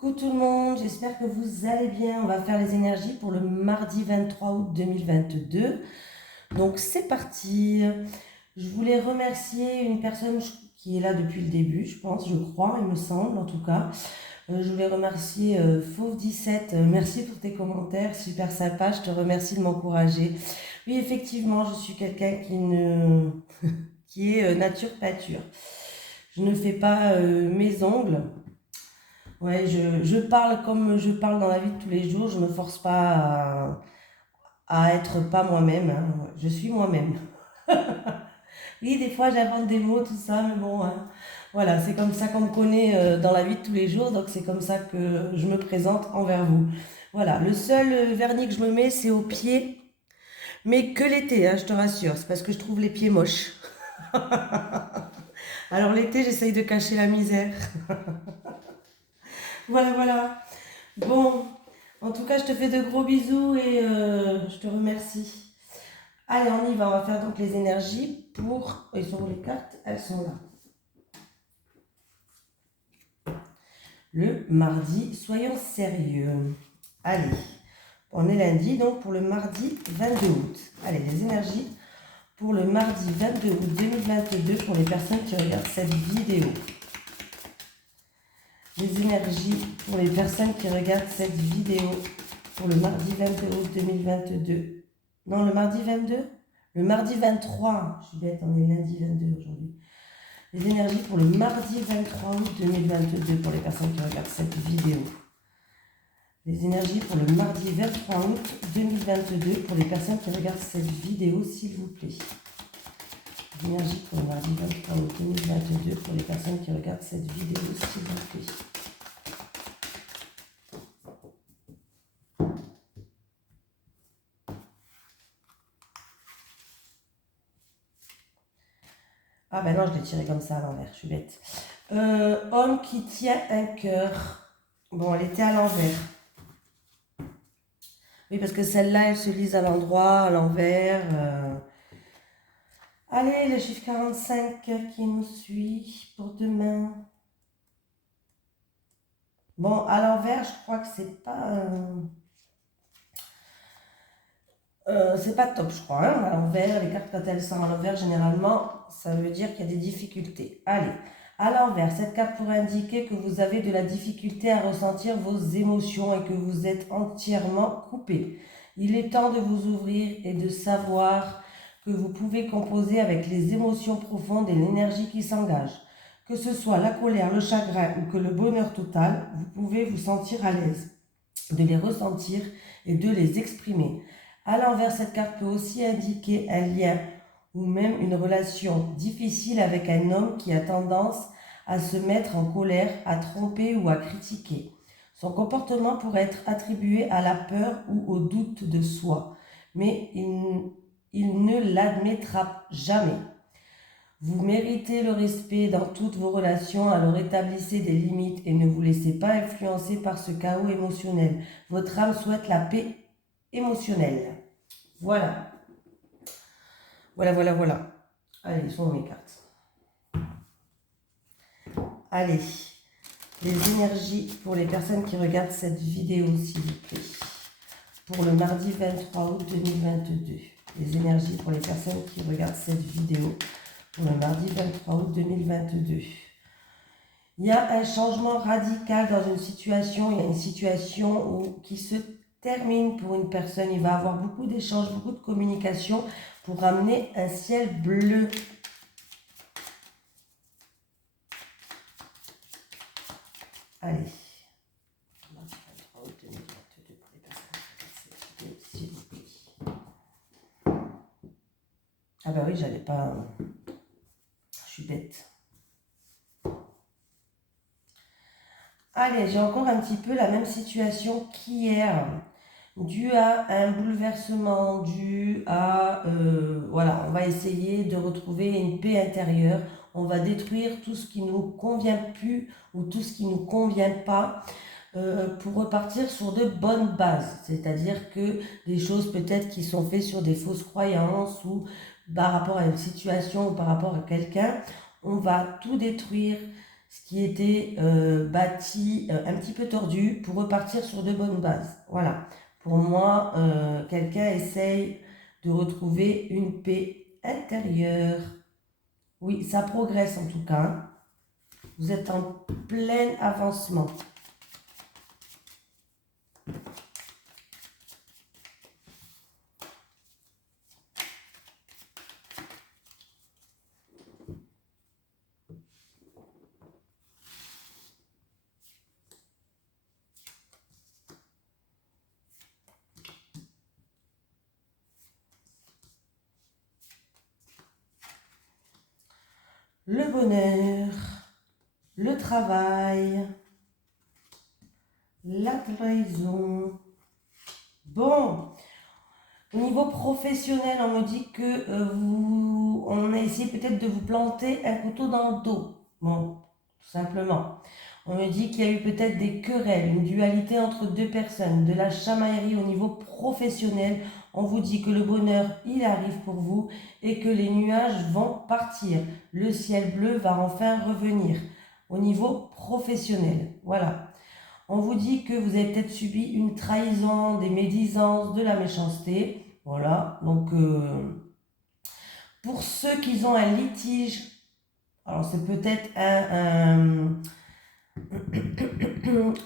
Coucou tout le monde, j'espère que vous allez bien. On va faire les énergies pour le mardi 23 août 2022. Donc c'est parti. Je voulais remercier une personne qui est là depuis le début, je pense, je crois, il me semble en tout cas. Je voulais remercier Fauve17, merci pour tes commentaires, super sympa, je te remercie de m'encourager. Oui, effectivement, je suis quelqu'un qui est nature pâture. Je ne fais pas mes ongles. Ouais, je parle comme je parle dans la vie de tous les jours, je me force pas à être pas moi-même, hein. Je suis moi-même. Oui, des fois j'invente des mots, tout ça, mais bon, hein. Voilà, c'est comme ça qu'on me connaît dans la vie de tous les jours, donc c'est comme ça que je me présente envers vous. Voilà, le seul vernis que je me mets, c'est aux pieds, mais que l'été, hein, je te rassure, c'est parce que je trouve les pieds moches. Alors l'été, j'essaye de cacher la misère. Voilà, voilà. Bon, en tout cas, je te fais de gros bisous et je te remercie. Allez, on y va. On va faire donc les énergies pour... Ils sont où les cartes? Elles sont là. Le mardi, soyons sérieux. Allez, on est lundi, donc pour le mardi 22 août. Allez, les énergies pour le mardi 22 août 2022 pour les personnes qui regardent cette vidéo. Les énergies pour les personnes qui regardent cette vidéo pour le mardi 22 août 2022. Non, le mardi 22? Le mardi 23. Je suis bête, on est lundi 22 aujourd'hui. Les énergies pour le mardi 23 août 2022 pour les personnes qui regardent cette vidéo. Les énergies pour le mardi 23 août 2022 pour les personnes qui regardent cette vidéo, s'il vous plaît. Les énergies pour le mardi 23 août 2022 pour les personnes qui regardent cette vidéo, s'il vous plaît. Ah ben non, je l'ai tiré comme ça à l'envers, je suis bête. Homme qui tient un cœur. Bon, elle était à l'envers. Oui, parce que celle-là, elle se lise à l'endroit, à l'envers. Allez, le chiffre 45 qui nous suit pour demain. Bon, à l'envers, je crois que c'est pas top, je crois, hein, à l'envers. Les cartes, quand elles sont à l'envers, généralement, ça veut dire qu'il y a des difficultés. Allez, à l'envers, cette carte pourrait indiquer que vous avez de la difficulté à ressentir vos émotions et que vous êtes entièrement coupé. Il est temps de vous ouvrir et de savoir que vous pouvez composer avec les émotions profondes et l'énergie qui s'engage. Que ce soit la colère, le chagrin ou que le bonheur total, vous pouvez vous sentir à l'aise de les ressentir et de les exprimer. À l'envers, cette carte peut aussi indiquer un lien ou même une relation difficile avec un homme qui a tendance à se mettre en colère, à tromper ou à critiquer. Son comportement pourrait être attribué à la peur ou au doute de soi, mais il ne l'admettra jamais. Vous méritez le respect dans toutes vos relations, alors établissez des limites et ne vous laissez pas influencer par ce chaos émotionnel. Votre âme souhaite la paix émotionnelle. Voilà. Voilà. Allez, ce sont mes cartes. Allez, les énergies pour les personnes qui regardent cette vidéo, s'il vous plaît. Pour le mardi 23 août 2022. Les énergies pour les personnes qui regardent cette vidéo. Pour le mardi 23 août 2022. Il y a un changement radical dans une situation. Il y a une situation qui se termine pour une personne. Il va avoir beaucoup d'échanges, beaucoup de communication pour amener un ciel bleu. Allez. Mardi 23 août 2022 pour les personnes qui regardent cette vidéo, s'il vous plaît. Ah bah oui, j'avais pas... Je suis bête. Allez, j'ai encore un petit peu la même situation qu'hier, dû à un bouleversement, dû à... voilà, on va essayer de retrouver une paix intérieure. On va détruire tout ce qui ne nous convient plus ou tout ce qui ne nous convient pas pour repartir sur de bonnes bases. C'est-à-dire que des choses peut-être qui sont faites sur des fausses croyances ou par rapport à une situation ou par rapport à quelqu'un, on va tout détruire. ce qui était bâti, un petit peu tordu, pour repartir sur de bonnes bases. Voilà. Pour moi, quelqu'un essaye de retrouver une paix intérieure. Oui, ça progresse en tout cas, hein. Vous êtes en plein avancement. Le bonheur, le travail, la trahison. Bon, au niveau professionnel, on me dit que on a essayé peut-être de vous planter un couteau dans le dos. Bon, tout simplement. On me dit qu'il y a eu peut-être des querelles, une dualité entre deux personnes, de la chamaillerie au niveau professionnel. On vous dit que le bonheur, il arrive pour vous et que les nuages vont partir. Le ciel bleu va enfin revenir au niveau professionnel. Voilà. On vous dit que vous avez peut-être subi une trahison, des médisances, de la méchanceté. Voilà. Donc, pour ceux qui ont un litige, alors c'est peut-être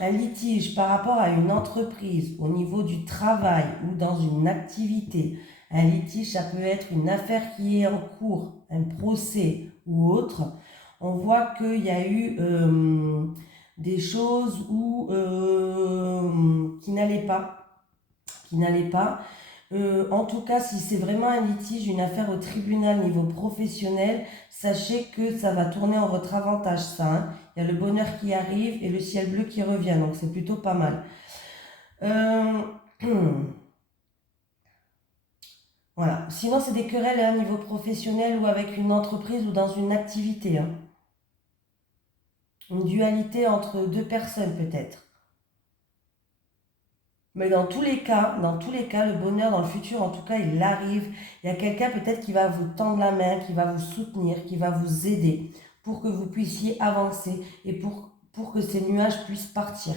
un litige par rapport à une entreprise, au niveau du travail ou dans une activité. Un litige, ça peut être une affaire qui est en cours, un procès ou autre. On voit qu'il y a eu des choses qui n'allaient pas. En tout cas, si c'est vraiment un litige, une affaire au tribunal niveau professionnel, sachez que ça va tourner en votre avantage, ça, hein. Il y a le bonheur qui arrive et le ciel bleu qui revient, donc c'est plutôt pas mal. Voilà. Sinon, c'est des querelles à un niveau professionnel ou avec une entreprise ou dans une activité, hein. Une dualité entre deux personnes peut-être. Mais dans tous les cas, le bonheur dans le futur, en tout cas, il arrive. Il y a quelqu'un peut-être qui va vous tendre la main, qui va vous soutenir, qui va vous aider pour que vous puissiez avancer et pour que ces nuages puissent partir.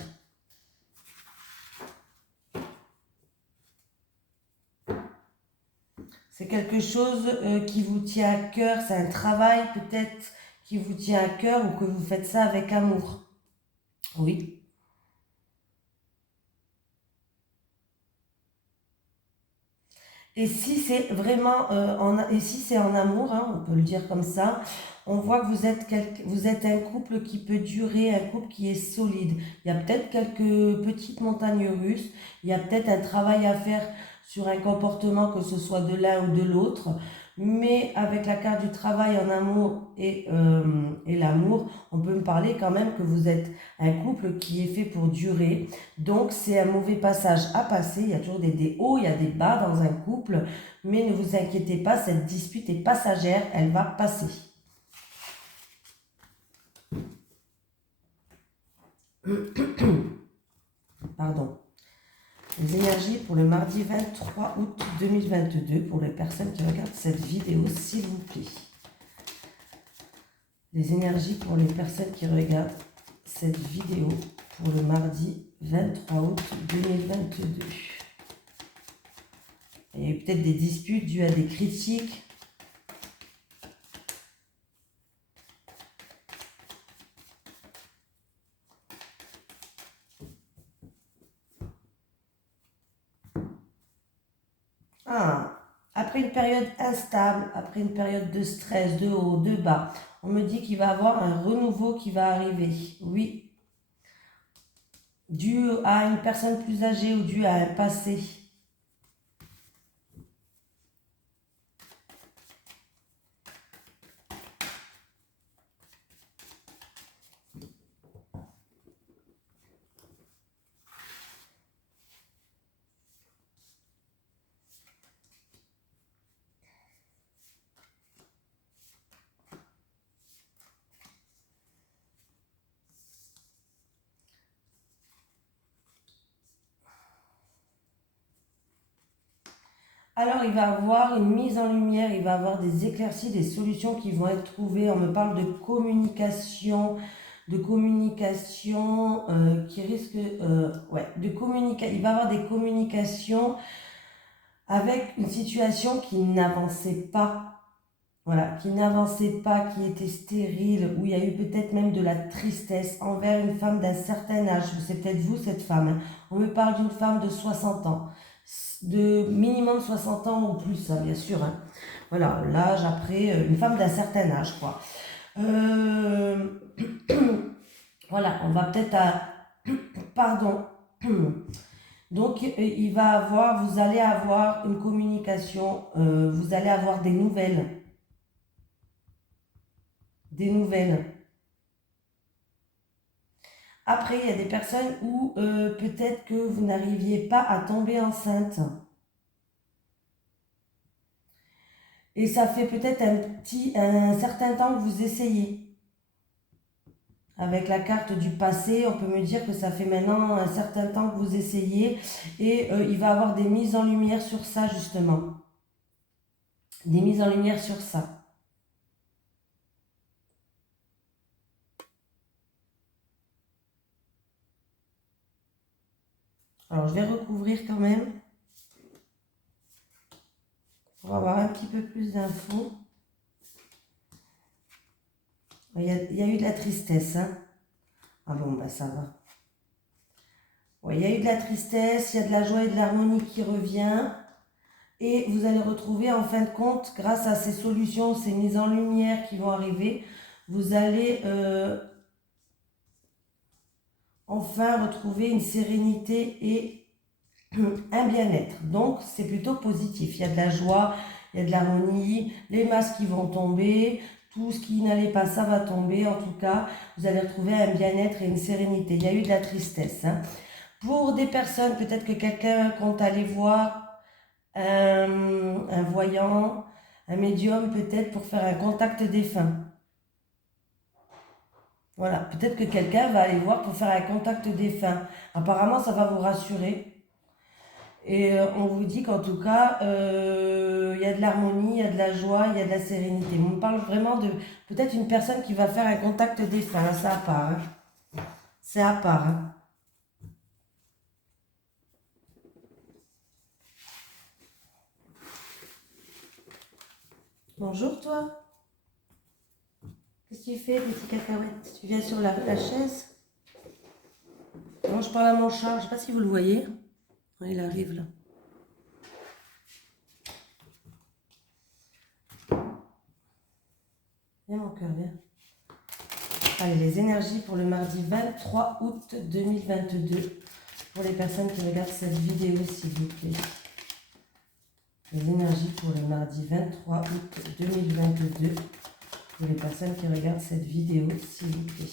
C'est quelque chose qui vous tient à cœur, c'est un travail peut-être qui vous tient à cœur ou que vous faites ça avec amour. Oui. Et si c'est vraiment et si c'est en amour, hein, on peut le dire comme ça, on voit que vous êtes un couple qui peut durer, un couple qui est solide. Il y a peut-être quelques petites montagnes russes, il y a peut-être un travail à faire sur un comportement, que ce soit de l'un ou de l'autre, mais avec la carte du travail en amour et l'amour, on peut me parler quand même que vous êtes un couple qui est fait pour durer. Donc c'est un mauvais passage à passer, il y a toujours des hauts, il y a des bas dans un couple, mais ne vous inquiétez pas, cette dispute est passagère, elle va passer. Pardon. Les énergies pour le mardi 23 août 2022, pour les personnes qui regardent cette vidéo, s'il vous plaît. Les énergies pour les personnes qui regardent cette vidéo pour le mardi 23 août 2022. Il y a eu peut-être des disputes dues à des critiques. Après une période instable, après une période de stress, de haut, de bas, on me dit qu'il va y avoir un renouveau qui va arriver. Oui. Dû à une personne plus âgée ou dû à un passé. Alors, il va avoir une mise en lumière, il va avoir des éclaircies, des solutions qui vont être trouvées. On me parle de communication, de communication qui risque, il va avoir des communications avec une situation qui n'avançait pas. Voilà, qui n'avançait pas, qui était stérile, où il y a eu peut-être même de la tristesse envers une femme d'un certain âge. C'est peut-être vous, cette femme, hein. On me parle d'une femme de 60 ans, de minimum 60 ans ou plus, hein, bien sûr, hein. Voilà, l'âge après, une femme d'un certain âge, quoi. Voilà, on va peut-être à... Pardon. Donc, vous allez avoir une communication, vous allez avoir des nouvelles. Des nouvelles. Après, il y a des personnes où peut-être que vous n'arriviez pas à tomber enceinte. Et ça fait peut-être un certain temps que vous essayez. Avec la carte du passé, on peut me dire que ça fait maintenant un certain temps que vous essayez. Et il va y avoir des mises en lumière sur ça, justement. Des mises en lumière sur ça. Alors, je vais recouvrir quand même. Pour avoir un petit peu plus d'infos. Il y a eu de la tristesse, hein. Ah bon, bah ça va. Ouais, il y a eu de la tristesse, il y a de la joie et de l'harmonie qui revient. Et vous allez retrouver, en fin de compte, grâce à ces solutions, ces mises en lumière qui vont arriver, vous allez enfin retrouver une sérénité et un bien-être. Donc, c'est plutôt positif. Il y a de la joie, il y a de l'harmonie, les masques qui vont tomber, tout ce qui n'allait pas, ça va tomber. En tout cas, vous allez retrouver un bien-être et une sérénité. Il y a eu de la tristesse, hein. Pour des personnes, peut-être que quelqu'un compte aller voir un voyant, un médium, peut-être pour faire un contact défunt. Voilà, peut-être que quelqu'un va aller voir pour faire un contact défunt. Apparemment, ça va vous rassurer. Et on vous dit qu'en tout cas, il y a de l'harmonie, il y a de la joie, il y a de la sérénité. On parle vraiment de peut-être une personne qui va faire un contact défunt. C'est à part, hein. C'est à part, hein. Bonjour toi. Qu'est-ce que tu fais, petit cacahuète? Tu viens sur la chaise? Non, je parle à mon chat. Je ne sais pas si vous le voyez. Ouais, il arrive là. Viens mon cœur, viens. Allez, les énergies pour le mardi 23 août 2022. Pour les personnes qui regardent cette vidéo, s'il vous plaît. Les énergies pour le mardi 23 août 2022. Pour les personnes qui regardent cette vidéo, s'il vous plaît.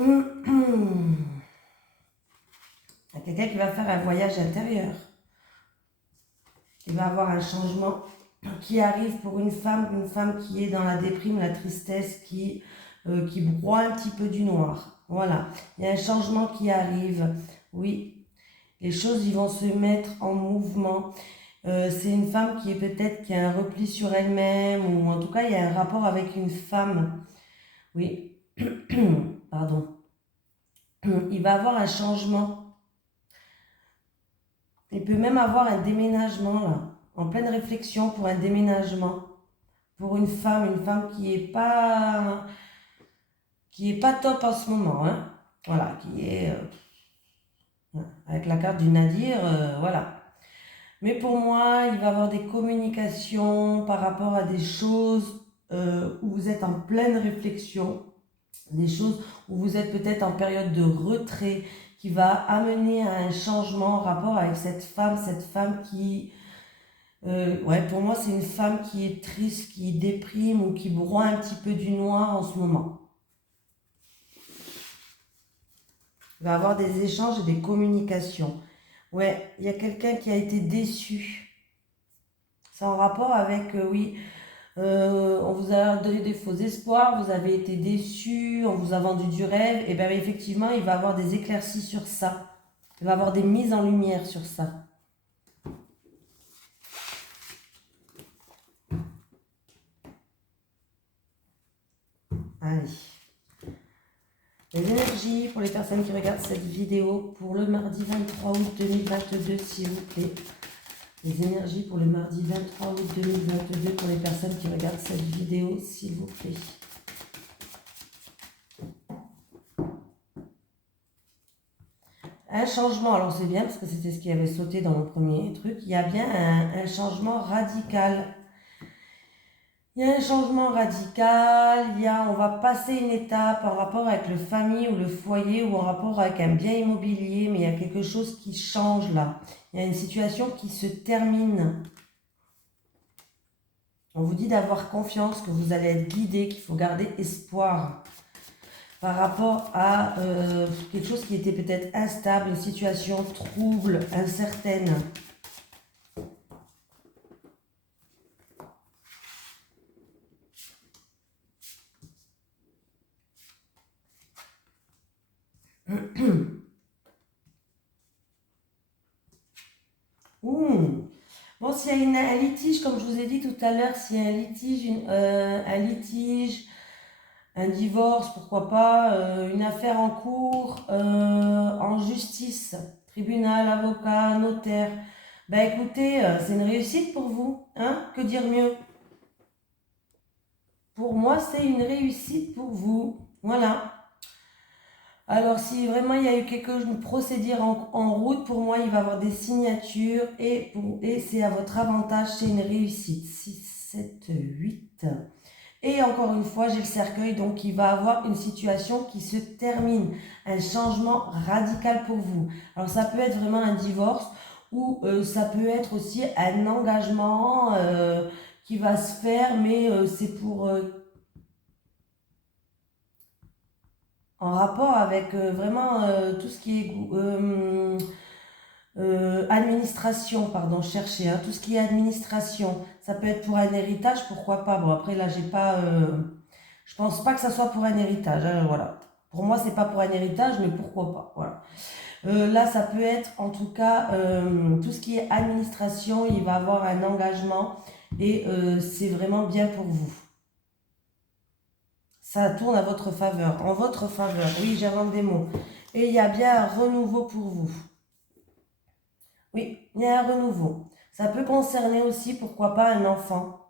Il y a quelqu'un qui va faire un voyage intérieur. Il va avoir un changement qui arrive pour une femme qui est dans la déprime, la tristesse, qui broie un petit peu du noir. Voilà, il y a un changement qui arrive. Oui, les choses ils vont se mettre en mouvement. C'est une femme qui est peut-être qui a un repli sur elle-même, ou en tout cas il y a un rapport avec une femme. Oui, pardon. Il va avoir un changement. Il peut même avoir un déménagement là, en pleine réflexion pour un déménagement. Pour une femme qui est pas top en ce moment, hein. Voilà, qui est avec la carte du Nadir, voilà. Mais pour moi, il va y avoir des communications par rapport à des choses où vous êtes en pleine réflexion, des choses où vous êtes peut-être en période de retrait, qui va amener à un changement en rapport avec cette femme qui, pour moi, c'est une femme qui est triste, qui déprime ou qui broie un petit peu du noir en ce moment. Il va y avoir des échanges et des communications. Ouais, il y a quelqu'un qui a été déçu. C'est en rapport avec, oui, on vous a donné des faux espoirs, vous avez été déçu, on vous a vendu du rêve. Et bien effectivement, il va avoir des éclaircies sur ça. Il va avoir des mises en lumière sur ça. Allez. Les énergies pour les personnes qui regardent cette vidéo pour le mardi 23 août 2022, s'il vous plaît. Les énergies pour le mardi 23 août 2022 pour les personnes qui regardent cette vidéo, s'il vous plaît. Un changement, alors c'est bien parce que c'était ce qui avait sauté dans mon premier truc, il y a bien un changement radical. Il y a un changement radical, on va passer une étape en rapport avec le famille ou le foyer ou en rapport avec un bien immobilier, mais il y a quelque chose qui change là. Il y a une situation qui se termine. On vous dit d'avoir confiance, que vous allez être guidé, qu'il faut garder espoir par rapport à quelque chose qui était peut-être instable, une situation trouble, incertaine. Bon, s'il y a un litige, comme je vous ai dit tout à l'heure, s'il y a un litige, un divorce, pourquoi pas, une affaire en cours, en justice, tribunal, avocat, notaire, ben écoutez, c'est une réussite pour vous, hein? Que dire mieux? Pour moi, c'est une réussite pour vous, voilà. Alors, si vraiment il y a eu une procédure en route, pour moi, il va y avoir des signatures et c'est à votre avantage, c'est une réussite. 6, 7, 8. Et encore une fois, j'ai le cercueil, donc il va avoir une situation qui se termine, un changement radical pour vous. Alors, ça peut être vraiment un divorce ou ça peut être aussi un engagement qui va se faire, mais c'est pour en rapport avec vraiment tout ce qui est administration, pardon, chercher, hein, tout ce qui est administration. Ça peut être pour un héritage, pourquoi pas. Bon, après, là, j'ai pas. Je pense pas que ça soit pour un héritage, hein, voilà. Pour moi, c'est pas pour un héritage, mais pourquoi pas, voilà. Là, ça peut être, en tout cas, tout ce qui est administration, il va avoir un engagement et c'est vraiment bien pour vous. Ça tourne à votre faveur, en votre faveur. Oui, j'invente des mots. Et il y a bien un renouveau pour vous. Oui, il y a un renouveau. Ça peut concerner aussi, pourquoi pas, un enfant.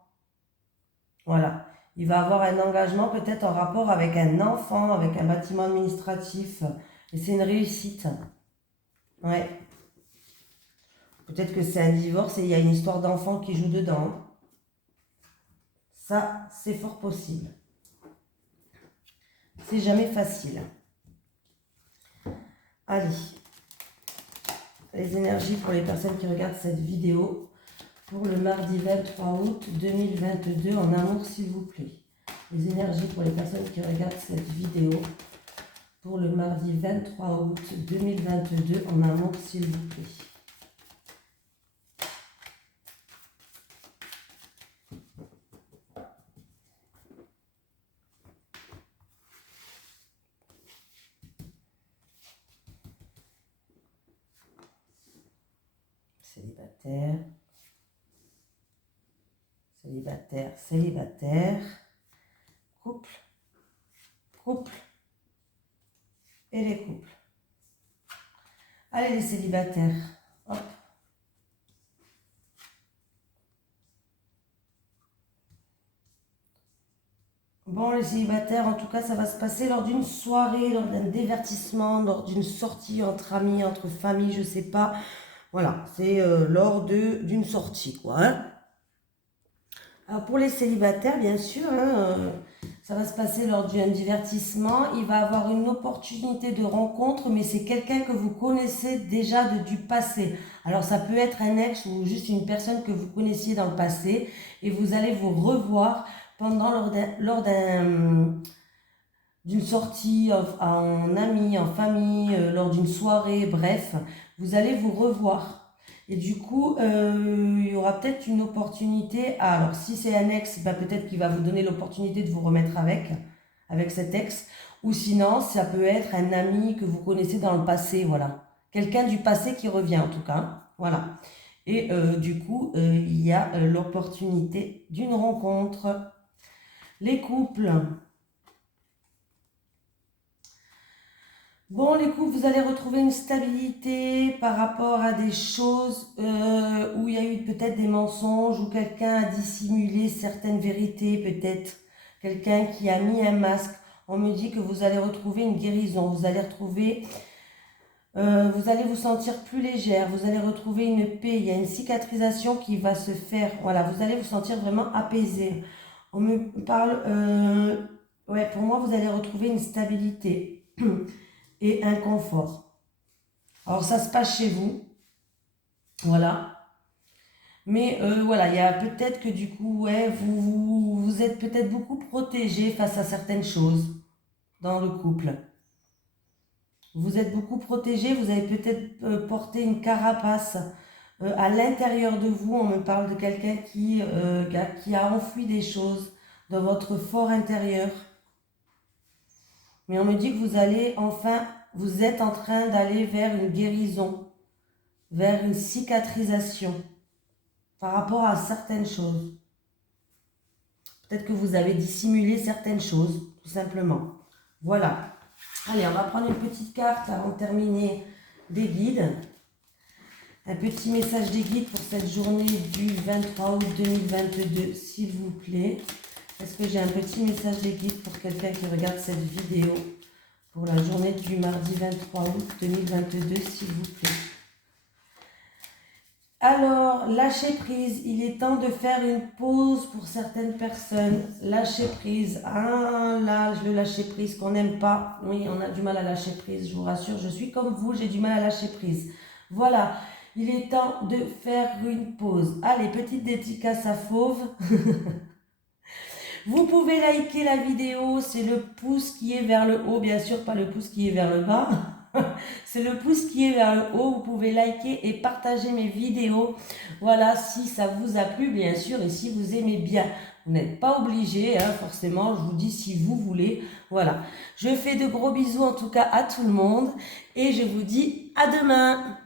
Voilà. Il va avoir un engagement peut-être en rapport avec un enfant, avec un bâtiment administratif. Et c'est une réussite. Ouais. Peut-être que c'est un divorce et il y a une histoire d'enfant qui joue dedans. Ça, c'est fort possible. C'est jamais facile. Allez. Les énergies pour les personnes qui regardent cette vidéo pour le mardi 23 août 2022 en amour, s'il vous plaît. Les énergies pour les personnes qui regardent cette vidéo pour le mardi 23 août 2022 en amour, s'il vous plaît. Célibataire, célibataire, célibataire, couple, couple et les couples. Allez les célibataires, hop. Bon, les célibataires, en tout cas, ça va se passer lors d'une soirée, lors d'un divertissement, lors d'une sortie entre amis, entre familles, je sais pas. Voilà, c'est lors d'une sortie, quoi. Hein. Alors pour les célibataires, bien sûr, hein, ça va se passer lors d'un divertissement. Il va avoir une opportunité de rencontre, mais c'est quelqu'un que vous connaissez déjà du passé. Alors ça peut être un ex ou juste une personne que vous connaissiez dans le passé et vous allez vous revoir lors d'une sortie en amis, en famille, lors d'une soirée, bref. vous allez vous revoir. Et du coup, il y aura peut-être une opportunité. Alors, si c'est un ex, bah, peut-être qu'il va vous donner l'opportunité de vous remettre avec cet ex. Ou sinon, ça peut être un ami que vous connaissez dans le passé, voilà. Quelqu'un du passé qui revient, en tout cas. Voilà. Et du coup, il y a l'opportunité d'une rencontre. Les couples. Bon, les couples, vous allez retrouver une stabilité par rapport à des choses où il y a eu peut-être des mensonges, où quelqu'un a dissimulé certaines vérités, peut-être quelqu'un qui a mis un masque. On me dit que vous allez retrouver une guérison, vous allez retrouver, vous allez vous sentir plus légère, vous allez retrouver une paix, il y a une cicatrisation qui va se faire. Voilà, vous allez vous sentir vraiment apaisé. On me parle, ouais, pour moi, vous allez retrouver une stabilité. Et un confort. Alors ça se passe chez vous, voilà. Mais voilà, il y a peut-être que du coup, ouais, vous êtes peut-être beaucoup protégé face à certaines choses dans le couple. Vous êtes beaucoup protégé, vous avez peut-être porté une carapace à l'intérieur de vous. On me parle de quelqu'un qui a enfoui des choses dans votre fort intérieur. Mais on me dit que vous allez enfin, vous êtes en train d'aller vers une guérison, vers une cicatrisation par rapport à certaines choses. Peut-être que vous avez dissimulé certaines choses, tout simplement. Voilà. Allez, on va prendre une petite carte avant de terminer des guides. Un petit message des guides pour cette journée du 23 août 2022, s'il vous plaît. Est-ce que j'ai un petit message des guides pour quelqu'un qui regarde cette vidéo pour la journée du mardi 23 août 2022, s'il vous plaît? Alors, lâcher prise, il est temps de faire une pause pour certaines personnes. Lâcher prise, ah là, le lâcher prise qu'on n'aime pas. Oui, on a du mal à lâcher prise, je vous rassure, je suis comme vous, j'ai du mal à lâcher prise. Voilà, il est temps de faire une pause. Allez, petite dédicace à Fauve. Vous pouvez liker la vidéo, c'est le pouce qui est vers le haut, bien sûr, pas le pouce qui est vers le bas. C'est le pouce qui est vers le haut. Vous pouvez liker et partager mes vidéos. Voilà, si ça vous a plu, bien sûr, et si vous aimez bien. Vous n'êtes pas obligé, hein, forcément, je vous dis si vous voulez. Voilà, je fais de gros bisous en tout cas à tout le monde et je vous dis à demain.